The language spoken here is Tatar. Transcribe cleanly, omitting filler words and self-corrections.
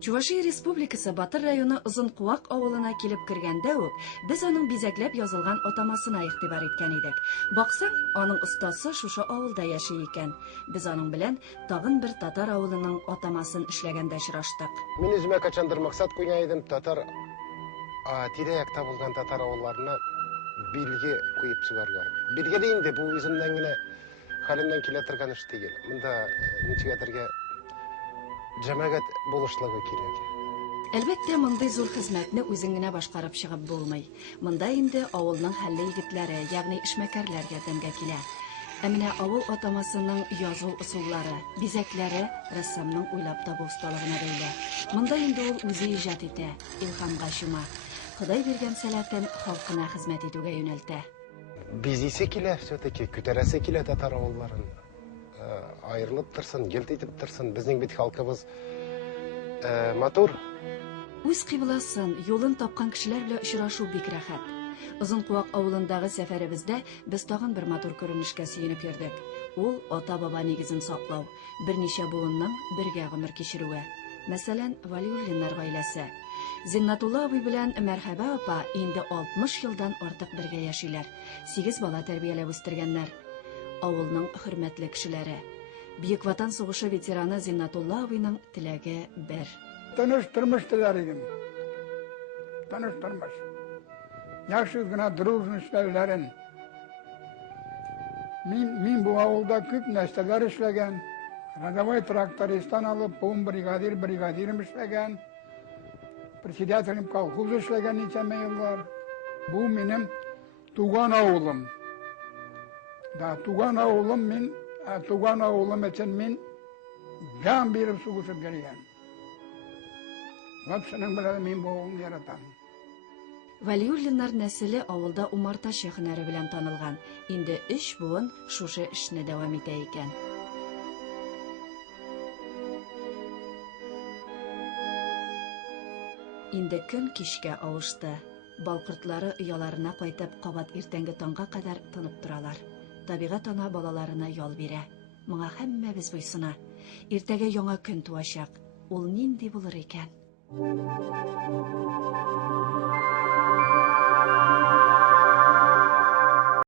Чувашия Республикасы Батыр районы Озынкуак авылына килеп кергәндә үк, без аның бизәкләп язылган атамасына игътибар иткән идек. Баксаң, аның остасы шушы авылда яши икән. Без аның белән тагын бер татар авылының атамасын эшләгәндә очраштык. Мин үземә качандыр максат куйган идем, татар тирә-якта булган татар авылларына билге куеп чыгарга. Билге дә инде бу үземнән генә хәлемнән килә торган эш түгел. Монда ничегәдергә җәмәгать булышлыгы кирәк. Әлбәттә, мондай зур хезмәтне үзең генә башкарып чыгып булмый. Монда инде авылның хәлле егетләре, ягъни эшмәкәрләр ярдәмгә килә. Ә менә авыл атамасының язу ысуллары, бизәкләре рәссамның уйлап табу осталыгына бәйле. Монда инде ул үзе иҗат итә, илһамга чума. Ходай биргән сәләтен халкына хезмәт итүгә юнәлтә. Бизисе килә, все-таки күтәрәсе килә татар авылларын. Аерылып торсын, гелт итеп торсын. Безнең бит халкыбыз матур. Үз кыйбласын, юлын тапкан кешеләр белән очрашу бик рәхәт. Озынкуак авылындагы сәфәребездә без тагын бер матур күренешкә сөенеп йөрдек. Ул ата-баба нигезен саклау, берничә буынның бергә гомер кичерүе. Мәсәлән, Валиуллиннар гаиләсе. Зиннатулла абый белән Мәрхәбә апа инде 60 елдан артык бергә яшиләр. 8 бала тәрбияләп үстергәннәр. Авылның хөрмәтле кешеләре. Бөек Ватан сугышы ветераны Зиннатулла абыйның теләге бер. Тыныч тормыш теләр идем. Тыныч тормыш. Яхшы гына дружный эшләүләрен. Мин бу авылда күп нәрсәләр эшләгән. Рядовой трактористан алып, бригадир эшләгән. Председателем колхоза эшләгән ничәмә еллар. Бу минем туган авылым. Да, туган авылым өчен мин җан биреп сугышып йөргән. Вакытның белән мин бу авылны яратам. Валиуллиннар нәселе авылда умартачы һөнәре белән танылган. Инде 3 буын шушы эшне дәвам итә икән. Инде көн кичкә авышты. Балкортлары ояларына кайтып, кабат иртәнге таңга кадәр тынып торалар. Табигать ана балаларына ял бирә. Моңа һәммәбез буйсына. Иртәгә яңа көн туачак. Ул нинди булыр икән?